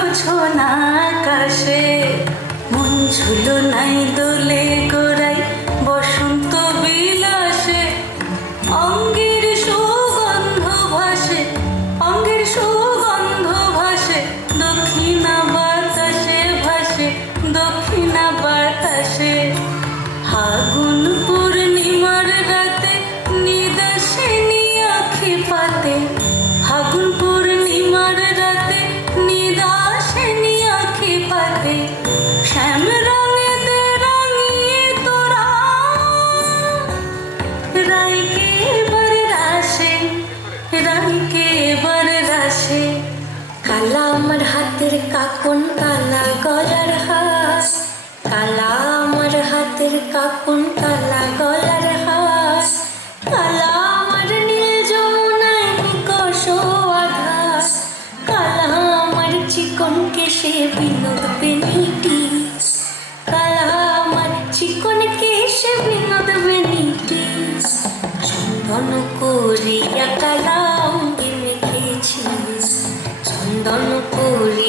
জোছনা আকাশে মন ঝুলো নাই দোলে গোড়াই বসন্ত বিলাসে অঙ্গের সুগন্ধ ভাসে অঙ্গের সুগন্ধ ভাসে দক্ষিণা বাতাসে ভাসে দক্ষিণা বাতাসে ফাগুন পূর্ণিমার রাতে নিদাসিনী আঁখি পাতে ফাগুন পূর্ণিমার রাতে নিদাসিনী আঁখি পাতে শ্যাম রঙেতে রাঙিয়ে তোরা রাইকে এবার রাসে রাইকে এবার রাসে কালা আমার হাতের কাকন কালা গলার হাস কালা আমার হাতের কাকন কালা গলার হাস কালা আমার নীল যমুনায় নিকষ আধাস কালা আমার চিকন কেশে বিনোদ বেনিটিস কালা আমার চিকন কেশে বিনোদ বেনিটিস চন্দন করিয়া কালা অঙ্গে মেখেছিস চন্দন করিয়া